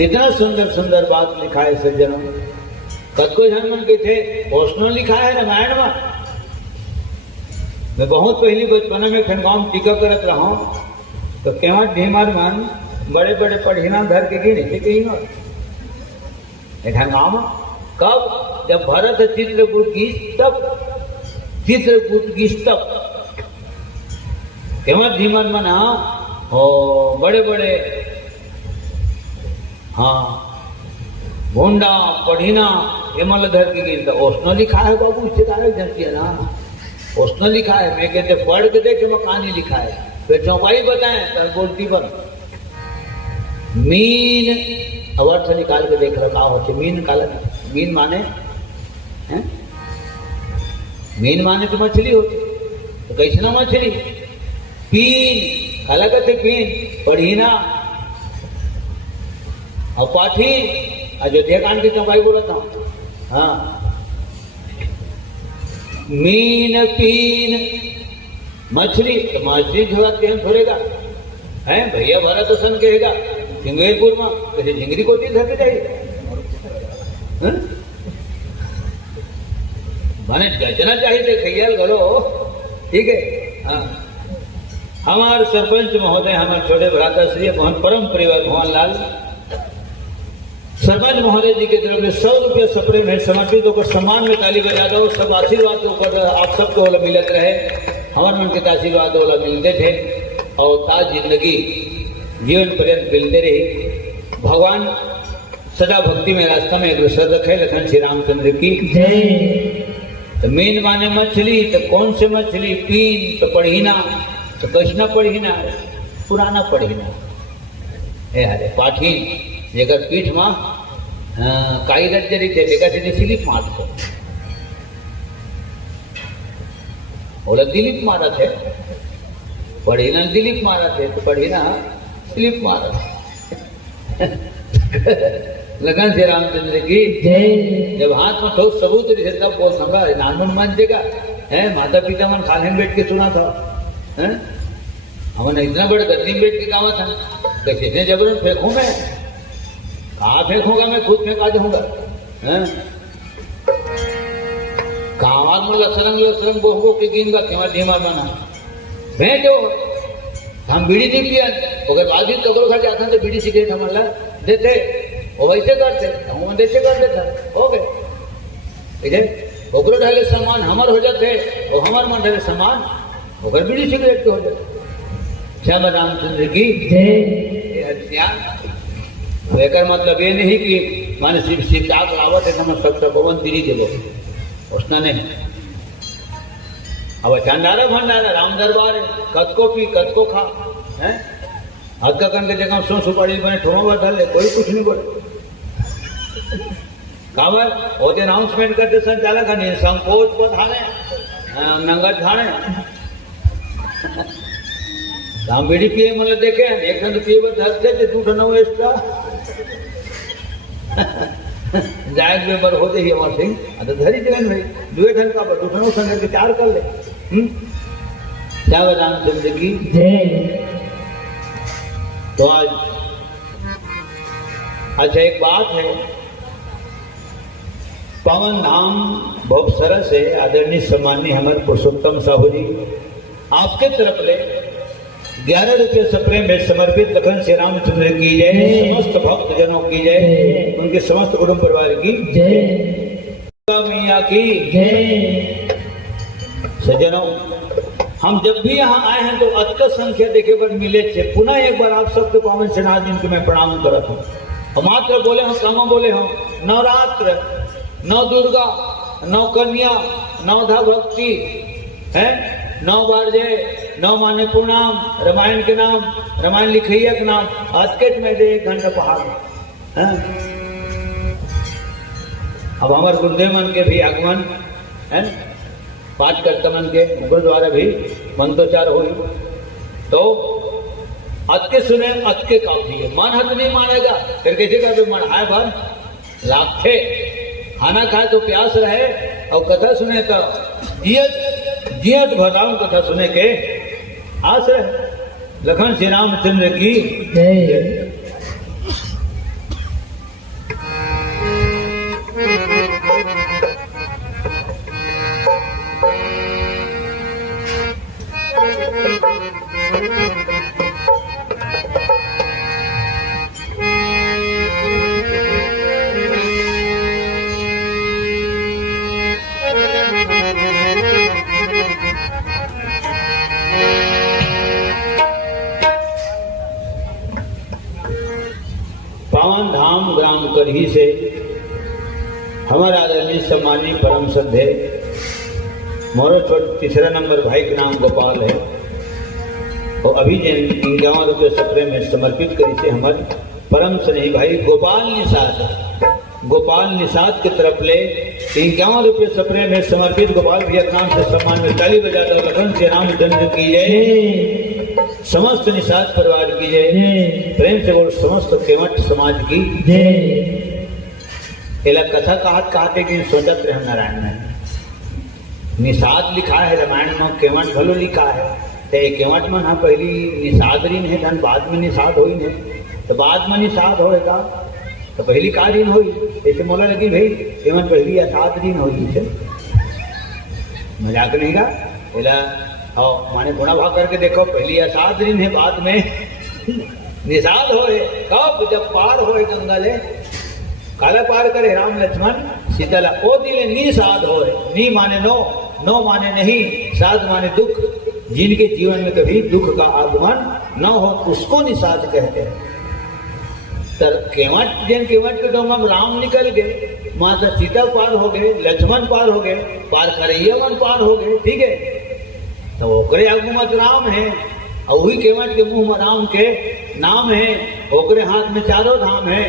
इतना सुंदर सुंदर बात लिखा है सज्जनों। कतको जन्म के थे ओष्णो लिखा है रामायण में। मैं बहुत पहली बचपन में फिर गाँव टीका करत रहा हूँ तो केवट ढीमार मन बड़े बड़े पढ़िना धर के गिने थे कहीं गाँव में। कब? जब भरत चित्रकूट की तब केवट ढीमार मन हो बड़े बड़े हाँ भोंडा पढ़ीना एमल धर के गिरता। ओष्णो लिखा है बाबू, इससे झमकिया ना ओष्णो लिखा है। मैं कहते पढ़ के देखे मैं कहानी लिखा है फिर चौपाई बताए तब बोलती बन मीन अर्थ निकाल के देख रहा होते। मीन काला मीन माने है? मीन माने तो मछली होती तो कैसे ना मछली। पीन काला कहते पीन पढ़ीना और पाठी अयोध्या कांड की चौपाई बोला था। हाँ मीन पीन मछली तो मछली थोड़ेगा है भैया भरत सन कहेगा झिंगेरपुर में कैसे झिंगरी को धर के जाइए मैंने गजना चाहिए थे खैयाल करो ठीक है। हाँ हमारे सरपंच महोदय हमारे छोटे भ्राता श्री परम परिवार भगवान लाल सरपंच महोदय जी की तरफ से 100 रुपया सप्रे में समर्पित होकर सम्मान में ताली बजा दो। सब आशीर्वाद ऊपर आप सबको वाला मिलत रहे। हमारे मन के आशीर्वाद वाला मिलते थे और ताज जिंदगी जीवन पर्यंत मिलते रही। भगवान सदा भक्ति में रास्ता में अग्रसर रखे। लखन श्री रामचंद्र की जय। तो मीन माने मछली तो कौन से मछली। पीन तो पढ़ीना तो कृष्ण पढ़ीना पुराना पढ़ीना अरे पाठीन जेकर पीठ में काई रजरी थे देखा थे स्लिप मार थे बोला दिलीप मारा थे पढ़ीना दिलीप मारा थे तो पढ़ीना स्लिप मारा थे। लगन श्री रामचंद्र की जब हाथ में ठोस सबूत रहे तब बोल संगा नानमन मान देगा है। माता पिता मन खाने में बैठ के सुना था हमने इतना बड़े गद्दी में बैठ के गावा था कैसे जबरन फेंकू मैं कहाँ फेंकूंगा मैं खुद फेंका दूंगा। कहाँ में लसरंग बोहबो के गिनगा केवट ढीमार बना भेजो हम बीड़ी नहीं पिया अगर बाद भी तो घर जाता तो बीड़ी सिगरेट हमारा देते वो वैसे करते हम वैसे कर देते हो गए ठीक है। ओकरो ढाले सामान हमार हो जाते और हमार मन ढाले सामान ओकर बीड़ी सिगरेट के हो जाते। श्याम रामचंद्र की एक मतलब ये नहीं कि माने शिव शिवदास रावत है हम सब भगवान तिरी देवो उसना नहीं। अब चंडारा भंडारा राम दरबार कतको पी कतको खा है हद का करके जगह सो सुपारी बने ठोमा बदल कोई कुछ नहीं बोले। काबर होते अनाउंसमेंट करते संचालक नहीं संकोच को थाने नंगत थाने राम बीड़ी पिए मतलब देखे एक तो पिए धरते दूसरा न एक्स्ट्रा जायज मेंबर होते ही अमर सिंह तो धरी जगन भाई दुए ढंग का दूसरा संग के 4 कर ले। क्या रामचंद्र की तो आज अच्छा एक बात है पवन धाम बहुत सरस है। आदरणीय सम्माननीय हमारे पुरुषोत्तम साहू जी आपके तरफ ले 11 रुपये सप्रे में समर्पित लखन श्री रामचंद्र की जय। समस्त भक्त जनों की जय। उनके समस्त कुटुंब परिवार की जय। मैया की जय। सज्जनों हम जब भी यहाँ आए हैं तो अत्यंत संख्या देखे पर मिले थे। पुनः एक बार आप सबके पावन सेना दिन को मैं प्रणाम करता हूँ। मात्र बोले हम कमा बोले हम नवरात्र 9 दुर्गा 9 कन्या 9 धा भक्ति है 9 बार जय 9 माने प्रणाम रामायण के नाम रामायण लिखैया के नाम आज के में दे 1 घंटा पहाड़ है। अब हमारे गुरुदेव मन के भी आगमन है पाठ करता मन के गुरुद्वारा भी मंत्रोच्चार हो तो अतके सुने अतके काफी है। मन हद नहीं मानेगा फिर कैसे का जो मन हाय भर लाखे खाना खाए तो प्यास रहे और कथा सुने तो जियत भराऊं कथा सुने के आस रहे। लखन श्री रामचंद्र की प्रणाम कर ही से हमारा आदरणीय सम्मानीय परम श्रद्धे मोरो छोट तीसरा नंबर भाई के नाम गोपाल है और अभी जिन 51 रुपये सप्रे में समर्पित करी से हमारे परम स्नेही भाई गोपाल निषाद की तरफ ले 51 रुपये सप्रे में समर्पित गोपाल भैया नाम से सम्मान में ताली बजाता लखन श्री रामचंद्र की जय, समस्त निषाद परिवार की जय, प्रेम से बोल समस्त केवट समाज की जय। एला कथा कहते कि सोचत रहे नारायण में निषाद लिखा है रामायण में, केवट भलो लिखा है तो केवट में ना पहली निषाद ऋण है धन बाद में निषाद हो तो बाद में निषाद होएगा तो पहली का ऋण हो ऐसे मोला लगी भाई केवट पहली असाद ऋण हो मजाक नहीं का एला और माने गुणा भाव करके देखो पहली असाद ऋण है बाद में निषाद हो कब जब पार हो गंगा ले काला पार करे राम लक्ष्मण सीताला ओ दिले निषाद हो नी माने नो माने नहीं, साध माने दुख, जिनके जीवन में कभी दुख का आगमन न हो उसको निषाद कहते हैं। केवट के तो हम राम निकल गए, माता सीता पार हो गए, लक्ष्मण पार हो गए, पार करैया पार हो गए, ठीक है तो ओकरे आगू मत राम है और वही केवट के मुंह में राम के नाम है, ओकरे हाथ में चारों धाम है,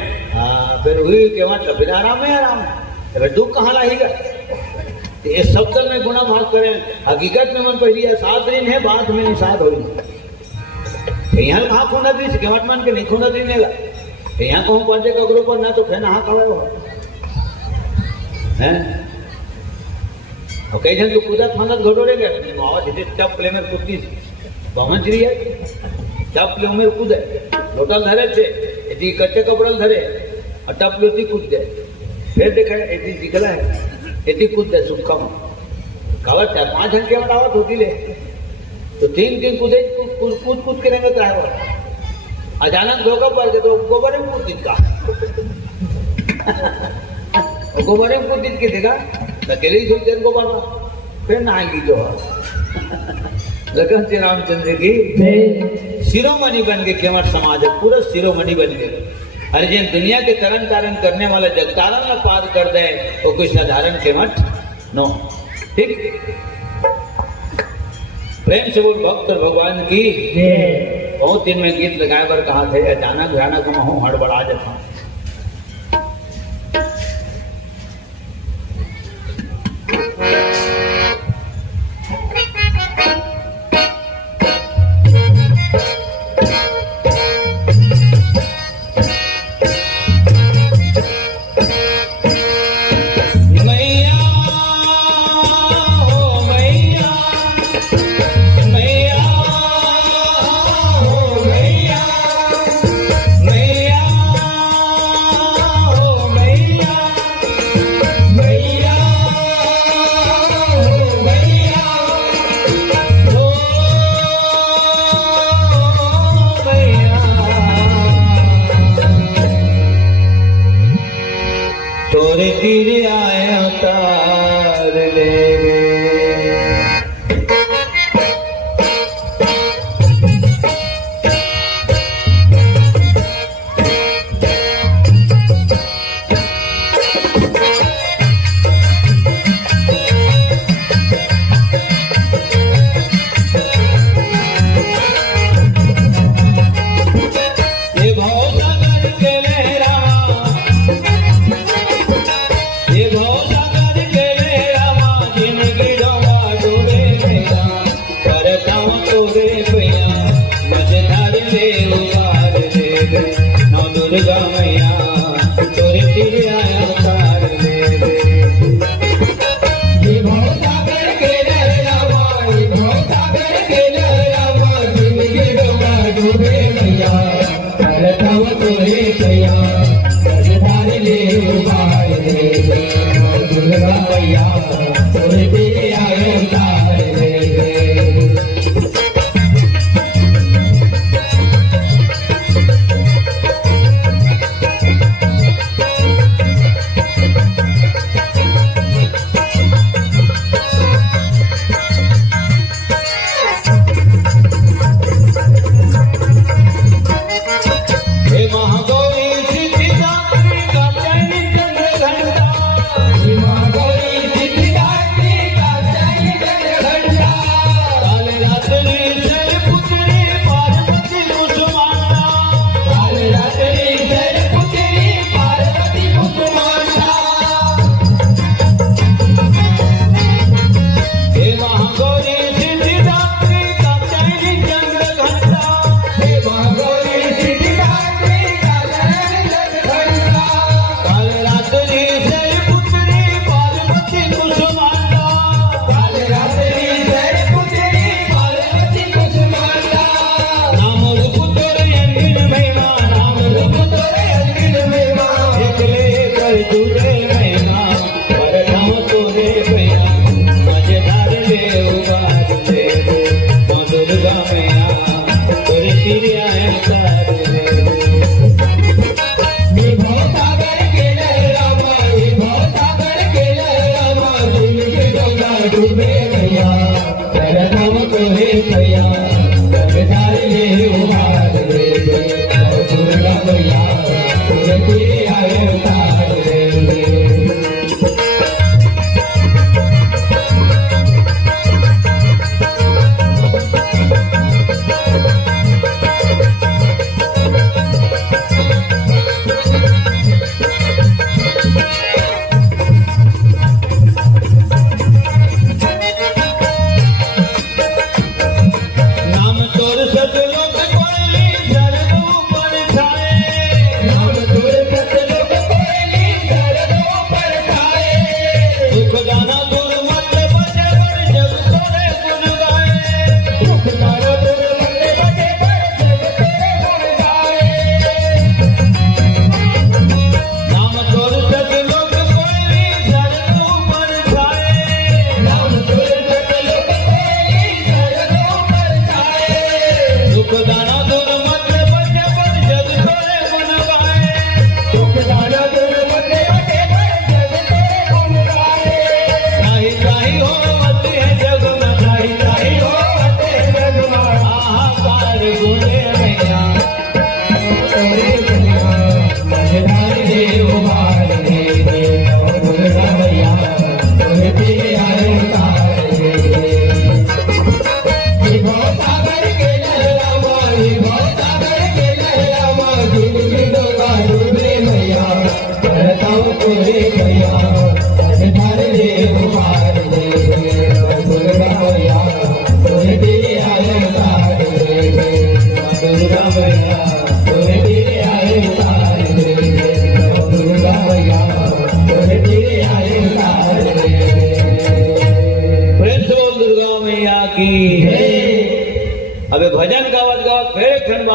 फिर वही केवट फिर आराम है तो दुख कहाँ लाएगा। तो ये शब्द में गुणा भाग करें, हकीकत में मन पहली सात दिन है बाद में निषाद हो यहाँ कहाँ खूना दी केवट मान के नहीं खूना दी नेगा यहाँ कहूँ पांचे कगरों पर ना तो फिर नहा कहो हैं और कई जन तो कूदत फानत घटोरे गए मावा जैसे टप प्ले में कूदती पहुंच रही है टप प्ले में कूदे लोटल धरे थे यदि कच्चे कपड़ल धरे और टप लोटी कूद गए फिर देखा यदि दिखला है यदि कूद दे सुखा में कावत 4-5 जन के मटावत होती ले तो 3 कूदे कूद के रहेंगे ड्राइवर अचानक धोखा पड़ गया तो गोबर में कूद दिन का गोबर में कूद दिन के देखा अकेले ही देर को बाबा फिर नहाएंगी जो लखन श्री रामचंद्र की शिरोमणि बन के केवट समाज पूरा शिरोमणि बन गए। अरे जिन दुनिया के तरन तारण करने वाला जगतारण में पार कर दे तो कोई साधारण केवट नो, ठीक। प्रेम से बोल भक्त और भगवान की बहुत दिन में गीत लगाए पर कहा थे अचानक भयानक मैं हड़बड़ा जाता हूँ।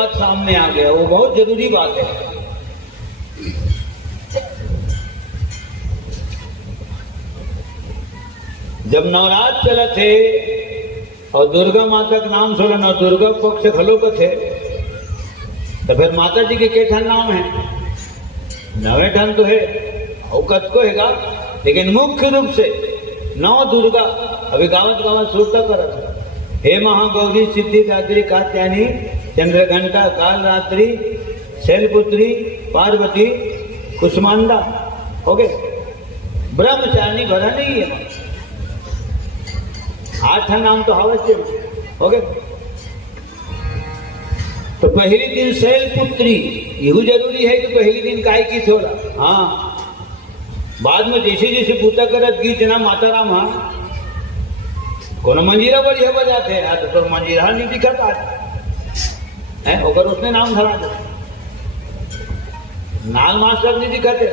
बात सामने आ गया, वो बहुत जरूरी बात है। जब नवरात्र चले थे और दुर्गा माता का नाम सुना न, दुर्गा पक्ष खलो का थे, तो फिर माता जी के केठन नाम है, नवे ठन तो है औकत को हैगा, लेकिन मुख्य रूप से नौ दुर्गा अभी गावत गावत सुरता करत। हे महागौरी सिद्धिदात्री कात्यायनी चंद्रघंटा कालरात्रि शैलपुत्री पार्वती कुष्मांडा हो गए, ब्रह्मचारिणी भरा नहीं है, 8 नाम तो अवश्य हो गए। तो पहली दिन शैलपुत्री यू जरूरी है कि पहली दिन काय की थोड़ा, हाँ बाद में जैसे जैसे पूता करत गीत ना माता राम, हाँ कोनो मंजीरा बढ़िया बजाते हैं तो मंजीरा नहीं दिखता है, ओकर उसने नाम धरा दे, नाल मास्टर नहीं दिखते,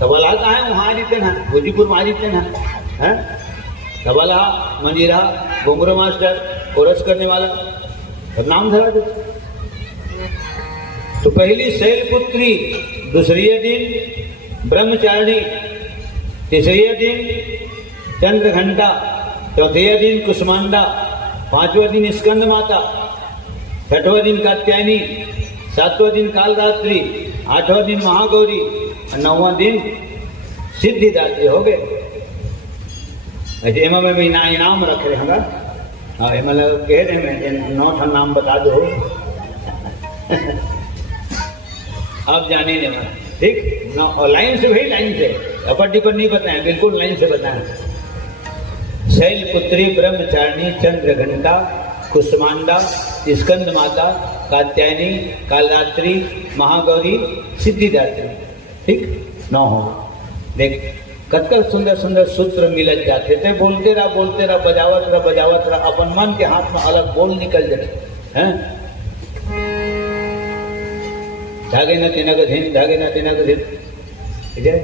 तबला का है वहां जीते ना, भोजीपुर वहां जीते ना, है तबला मंजीरा घुंघरू मास्टर कोरस करने वाला और नाम धरा दे। तो पहली शैलपुत्री, दूसरी दिन ब्रह्मचारिणी, तीसरे दिन चंद्रघंटा, चौथे दिन कुष्मांडा, 5वां दिन स्कंद माता, 6वां दिन कात्यायनी, 7वां दिन कालरात्रि, 8वां दिन महागौरी और 9वां दिन सिद्धिदात्री हो गए। एमा में भी इनाम रख रहे हैं, हाँ मतलब कह रहे हैं 9 नाम बता दो अब जाने ने ठीक, लाइन से भाई लाइन से, अपर टिपर नहीं बताए, बिल्कुल लाइन से बताए। शैलपुत्री ब्रह्मचारिणी चंद्रघंटा कुष्मांडा स्कंद माता कात्यायनी कालरात्रि महागौरी सिद्धिदात्री, ठीक 9 हो। देख कतक सुंदर सुंदर सूत्र मिलत जाते थे, बोलते रहा बजावत रहा, अपन मन के हाथ में अलग बोल निकल जाए हैं, धागे न तिनक धिन, धागे न तिनक धिन, ठीक है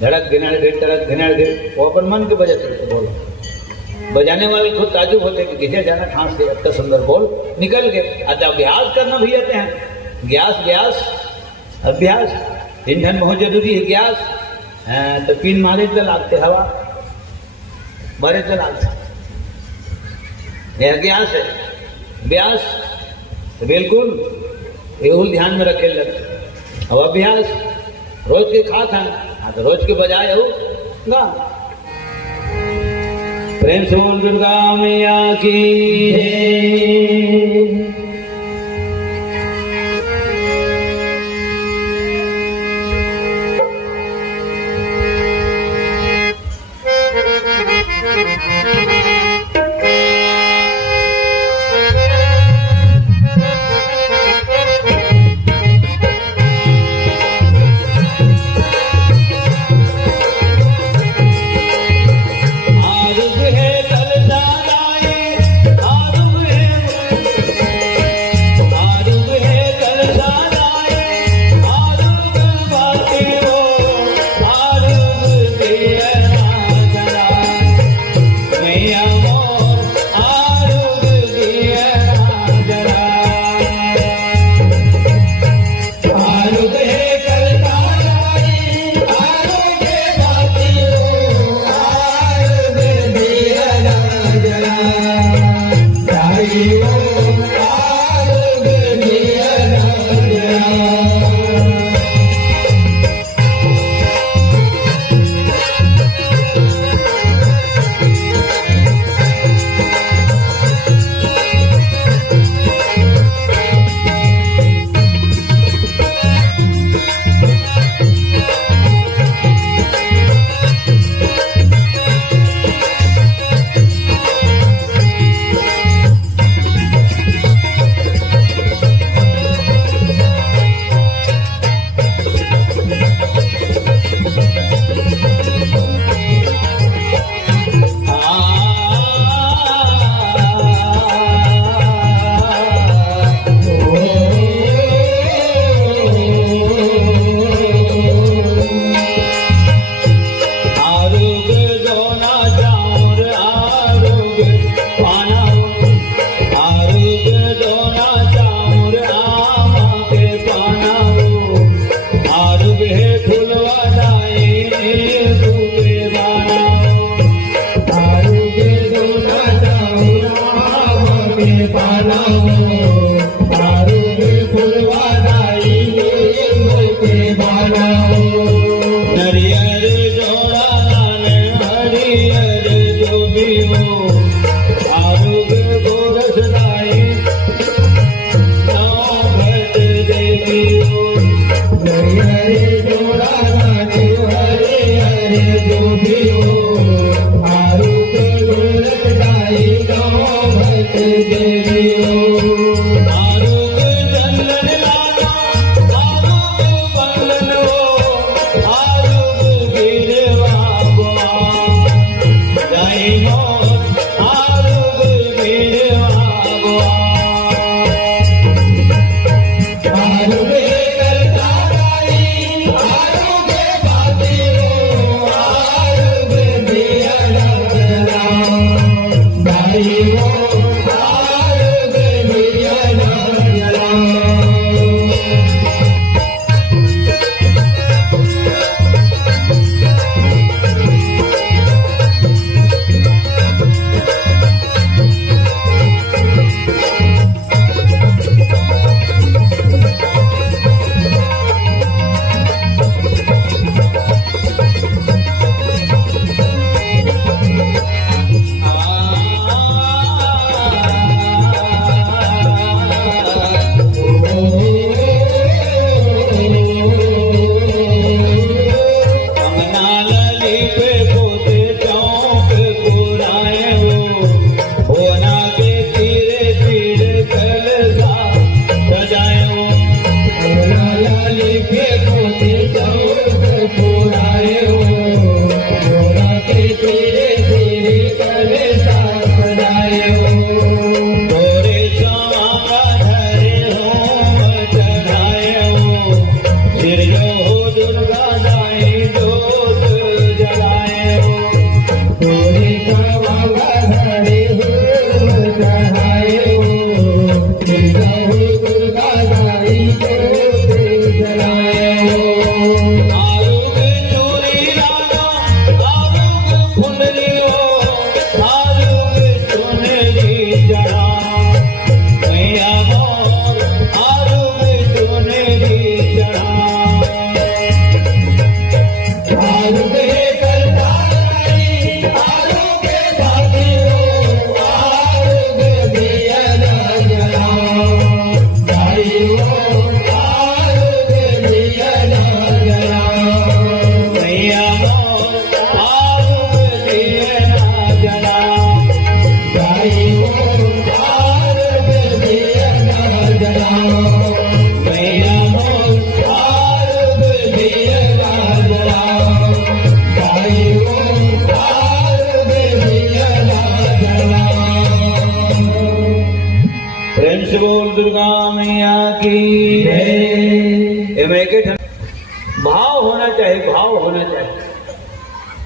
धड़क गिनाड़ गिर, तड़क गिनाड़ गिर, वो अपन मन के बजा करते बोलो। बजाने वाले खुद ताजुब होते कि किसे जाना ठांस से इतना सुंदर बोल निकल गए। अच्छा अभ्यास करना भी आते हैं, ग्यास अभ्यास ईंधन बहुत जरूरी है। ग्यास तो पिन मारे तो लागते, हवा मारे तो लागते, यह ग्यास है। व्यास तो बिल्कुल ये ध्यान में रखे लग। अब अभ्यास रोज के खा था, तो रोज के बजाय हो गा। प्रेम से बोल दुर्गा मैया की जय। दुर्गा मैया की जय। भाव होना चाहिए, भाव होना चाहिए।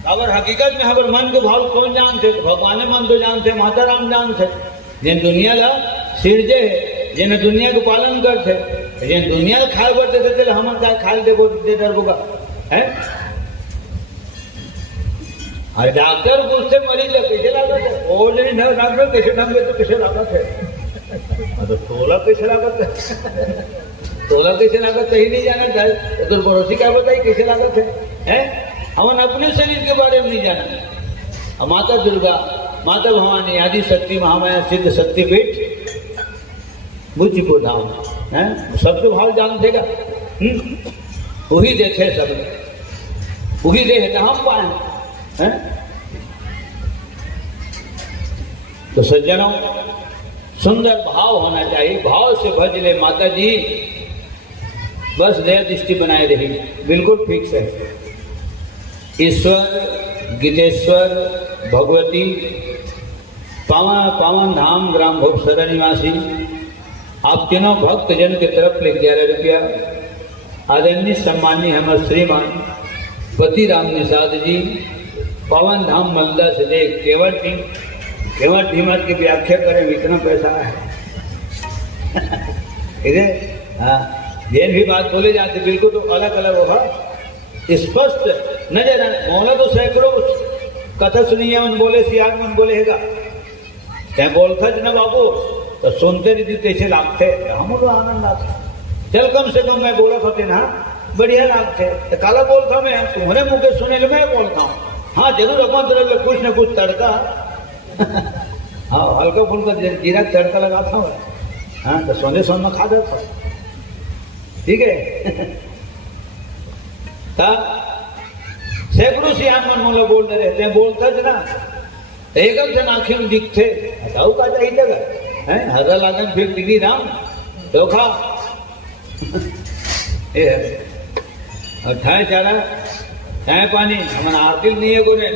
अगर हकीकत में अगर मन को भाव कौन जानते, भगवान मन तो जानते, माता राम जानते, जिन दुनिया ला सिरजे है, जिन दुनिया को पालन करते, जिन दुनिया खाए बढ़ते थे हम खाए दे डरबोगा है। अरे डॉक्टर पूछते मरीज कैसे लागत है, और नहीं डॉक्टर कैसे ढंग तो कैसे लागत है, तो तोला कैसे लागत है, तोला कैसे लागत है ही नहीं जाना चाहिए। तो पड़ोसी क्या बताइए कैसे लागत है? हम अपने शरीर के बारे में नहीं जाना। माता दुर्गा, माता भवानी, आदि शक्ति, महामाया, सिद्ध शक्ति पीठ, बुद्धिपुर धाम है, सब तो भाव जान देगा। वही देखे सब, वही दे तो हम पाए हैं। तो सज्जनों, सुंदर भाव होना चाहिए, भाव से भज ले माता जी, बस दया दृष्टि बनाए रही, बिल्कुल फिक्स है। ईश्वर, गीतेश्वर, भगवती, पावन पावन धाम ग्राम भोगसरा निवासी, आप तीनों भक्त जन की तरफ ले 11 रुपया आदरणीय सम्मानी हमारे श्रीमान पति राम निषाद जी, पावन धाम मलदा से दे केवल टीम की व्याख्या करें, इतना पैसा है। हाँ, जैन भी बात बोले जाते बिल्कुल तो अलग अलग होगा, स्पष्ट नजर मोला तो सैकड़ों कथा सुनी है, मन बोले सियाग मन बोले हैगा क्या बोलता ज ना बाबू तो सुनते नहीं तैसे लागते हम लोग आनंद आता चल कम से कम मैं बोला फते ना बढ़िया लागते तो काला बोलता मैं तुम्हारे मुँह के सुने मैं बोलता हूँ हाँ जरूर अपन तरफ में कुछ न कुछ तड़का हाँ हल्का फुल्का जीरा तड़का लगाता हूँ हाँ तो सोने सोना खा जाता हूँ ठीक है सैकड़ों से मन मोला बोलते रहते हैं बोलता ज ना एकदम से आंखें में दिखते हटाऊ का चाहिए जगह है हरा लागन फिर डिग्री राम धोखा ठाए चारा चाय पानी हम आरती नहीं है गोरे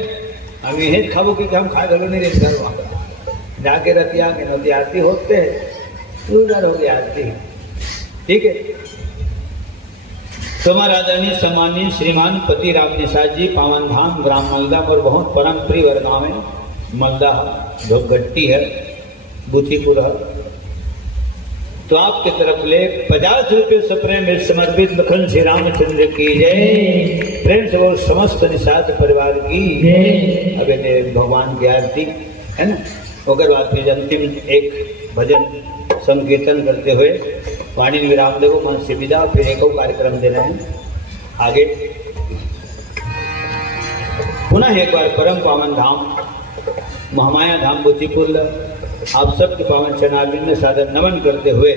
हम यही खाबो कि हम खा गलो नहीं रहते वहां जाके रतिया के नदी आरती होते है उधर हो गई आरती ठीक है। तुम्हारा आदरणीय सम्मानीय श्रीमान पति राम निषाद जी पावन धाम ग्राम मलदा और बहुत परम प्रिय गाँव है मलदा धोपगट्टी है बुथीपुर है तो आपके तरफ ले 50 रुपये सप्रेम में समर्पित लखन श्री रामचंद्र की जय प्रेम से बोल समस्त निषाद परिवार की अबे भगवान की आरती है ना ओकर बाद फिर अंतिम एक भजन संकीर्तन करते हुए वाणी विराम देवो मन से विदा फिर एक कार्यक्रम देना है आगे पुनः एक बार परम पावन धाम महामाया धाम बुद्धिपुर आप सबके पावन चरणारविंद में सादर नमन करते हुए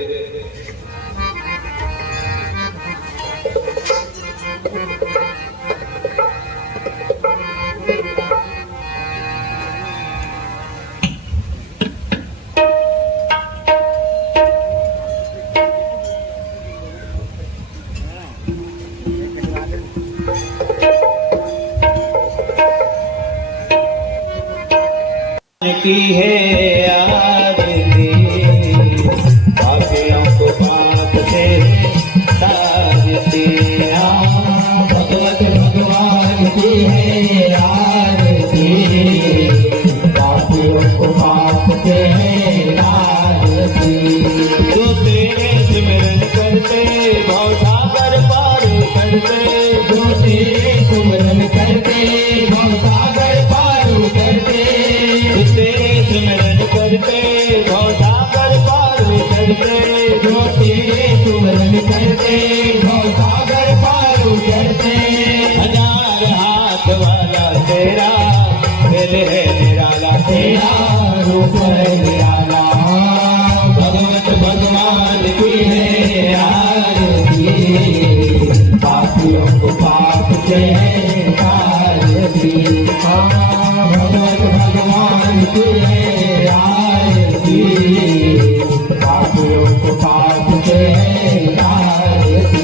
की है आरती पापियों को पाप से तारती भगवत भगवान की है आरती पापियों को पाप से तारती जो तेरे सिमरन करते भवसागर पार करते जो तेरे सिमरन करते भवसागर पार करते तेरे सुमरन करते भवसागर पार करते जो तेरे सुमरन करते भवसागर पार करते हजार हाथ वाला तेरा दिल है निराला तेरा रूप है निराला भगवत भगवान की है आरती पापियों को पाप से तारती भगवत भगवान की है आरती पापियों को पाप से तारती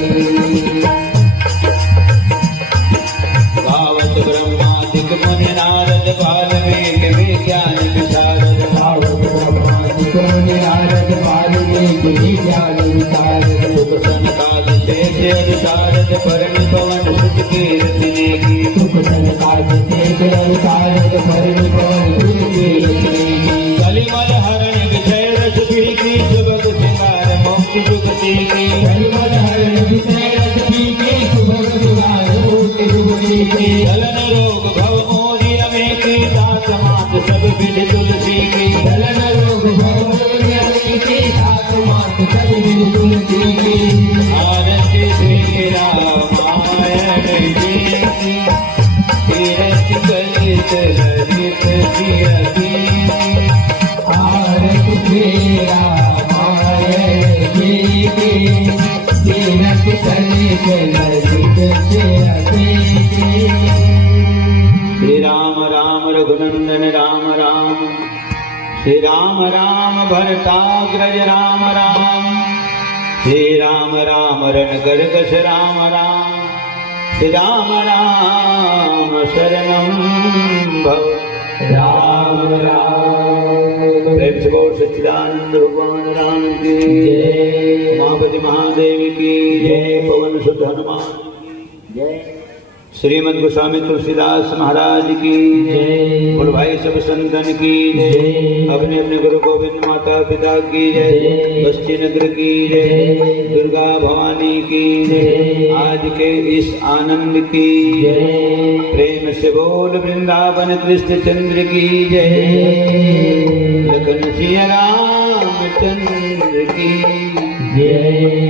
गावत ब्रह्मादिक मुनि नारद वाल्मीकि विज्ञान विशारद गावत ब्रह्मादिक मुनि नारद वाल्मीकि विज्ञान विशारद सुख सनकाद शेष अनुसारद परम पवन सुत कीर्ति की सुख सनकाद शेष अनुसारद परम पवन सुत कीर्ति कलिमल हरण विषय रस पी की सुभग सिंगार मुक्ति जुगति की कलिमल हरण विषय रस पी की सुभग सिंगार मुक्ति जुगति की दलन रोग भव मोहि अमें की दास मात सब विधि तुलसी की दलन रोग भव मोहि अमें की दास मात सब विधि तुलसी की आरती श्री रामायण की तीरथ कलित ललित कीर्ति आरती श्री रामायण की तीरथ कलित ललित कीर्ति श्री राम राम रघुनंदन राम राम श्री राम राम भरताग्रज राम राम श्री राम राम रणगर्गस राम राम श्री राम राम शरणं भव राम राम प्रेम से बोल सच्चिदानंद भगवान राम की जय उमापति महादेव की जय पवन सुत हनुमान की जय। श्रीमद गोस्वामी तुलसीदास महाराज की जय। बोल भाई सब संतन की जय। अपने अपने गुरु गोविंद माता पिता की जय। बस्ती नगर की जय। दुर्गा भवानी की जय। आज के इस आनंद की जय। प्रेम से बोल वृंदावन कृष्ण चंद्र की जय। लखन सिया रामचंद्र की जय।